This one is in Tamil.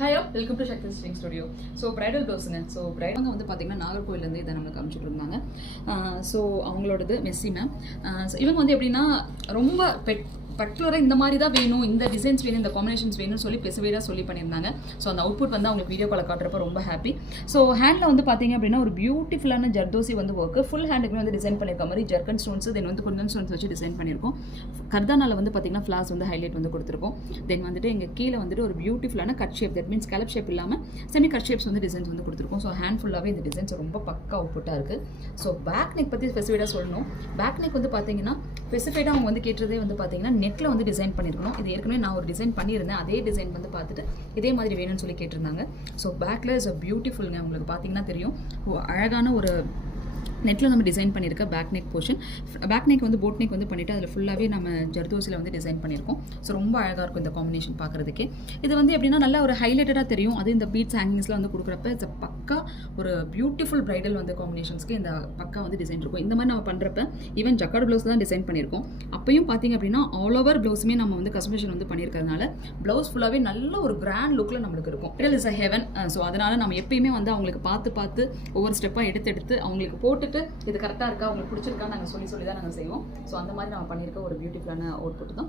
Hi all welcome to Sakthi stitching studio. So bridal ப்ளவுஸுங்க. ஸோ பிரைடல் வந்து பார்த்தீங்கன்னா நாகர்கோவிலேருந்து இதை நம்மளுக்கு அனுப்பிச்சுட்டு இருந்தாங்க. ஸோ அவங்களோடது மெஸ்ஸி மேம். இவங்க வந்து எப்படின்னா ரொம்ப பர்டிகுலராக இந்த மாதிரி தான் வேணும், இந்த டிசைன்ஸ் வேணும், இந்த காம்பினேஷன்ஸ் வேணும்னு சொல்லி ஸ்பெசிஃபைடாக சொல்லி பண்ணியிருந்தாங்க. ஸோ அந்த அவுட்புட் வந்து அவங்களுக்கு வீடியோ கால் காட்டுறப்ப ரொம்ப ஹாப்பி. ஸோ ஹேண்டில் வந்து பார்த்தீங்க அப்படின்னா ஒரு பியூட்டிஃபுல்லான ஜர்தோசி வந்து ஒர்க்கு ஃபுல் ஹேண்டுக்குமே வந்து டிசைன் பண்ணியிருக்க மாதிரி ஜர்கன் ஸ்டோன்ஸ், தென் வந்து குந்தன் ஸ்டோன்ஸ் வச்சு டிசைன் பண்ணியிருக்கோம். கர்தானால வந்து பார்த்தீங்கன்னா ஃப்ளாஸ் வந்து ஹைலைட் வந்து கொடுத்துருக்கோம். தென் வந்துட்டு எங்கள் கீழே வந்துட்டு ஒரு பியூட்டிஃபுல்லான cut shape, that means scallop shape இல்லாமல் செமி கட் ஷேப்ஸ் வந்து டிசைன்ஸ் வந்து கொடுத்துருக்கோம். ஸோ ஹேண்ட் ஃபுல்லாகவே இந்த டிசைன்ஸ் ரொம்ப பக்கா அவுட்புட்டாக இருக்குது. ஸோ பேக் நெக் பற்றி ஸ்பெசிஃபைடாக சொல்லணும். பேக் நெக் வந்து பார்த்தீங்கன்னா ஸ்பெசிஃபைடாக அவங்க வந்து கேட்டதே வந்து பார்த்தீங்கன்னா நெக்கில் வந்து டிசைன் பண்ணியிருக்கணும். இது ஏற்கனவே நான் ஒரு டிசைன் பண்ணியிருந்தேன், அதே டிசைன் வந்து பார்த்துட்டு இதே மாதிரி வேணும்னு சொல்லி கேட்டிருந்தாங்க. ஸோ பேக்கில் இஸ் அ பியூட்டிஃபுல்ங்க. உங்களுக்கு பார்த்தீங்கன்னா தெரியும், அழகான ஒரு நெட்டில் நம்ம டிசைன் பண்ணியிருக்க back neck portion. Back neck வந்து போட் நெக் வந்து பண்ணிவிட்டு அதில் ஃபுல்லாகவே நம்ம ஜர்தோசியில் வந்து டிசைன் பண்ணியிருக்கோம். ஸோ ரொம்ப அழகாக இருக்கும் இந்த காம்பினேஷன் பார்க்குறதுக்கே. இது வந்து எப்படின்னா நல்லா ஒரு ஹைலைட்டடாக தெரியும். அது இந்த பீட்ஸ் ஹேங்கிங்ஸில் வந்து கொடுக்குறப்ப இட்ஸ் பக்கா ஒரு பியூட்டிஃபுல் பிரைடல் வந்து காம்பினேஷன்ஸ்க்கு இந்த பக்கா வந்து டிசைன் இருக்கும். இந்த மாதிரி நம்ம பண்ணுறப்ப ஈவன் ஜக்கார்டு ப்ளவுஸ் தான் டிசைன் பண்ணியிருக்கோம். அப்பயும் பார்த்தீங்க அப்படின்னா ஆல் ஓவர் ப்ளவுஸுமே நம்ம வந்து கஸ்டமைசேஷன் வந்து பண்ணியிருக்கிறதுனால ப்ளவுஸ் ஃபுல்லாகவே நல்ல ஒரு கிராண்ட் லுக்கில் நம்மளுக்கு இருக்கும். Bridal is a heaven. So அதனால் நம்ம எப்பயுமே வந்து அவங்களுக்கு பார்த்து ஒவ்வொரு ஸ்டெப்பாக எடுத்து அவங்களுக்கு போட்டு இது கரெக்டாக இருக்கா, அவங்களுக்கு பிடிச்சிருக்கான்னு நாங்கள் சொல்லி தான் நாங்கள் செய்வோம். ஸோ அந்த மாதிரி நம்ம பண்ணியிருக்க ஒரு பியூட்டிஃபுல்லான அவுட்புட் தான்.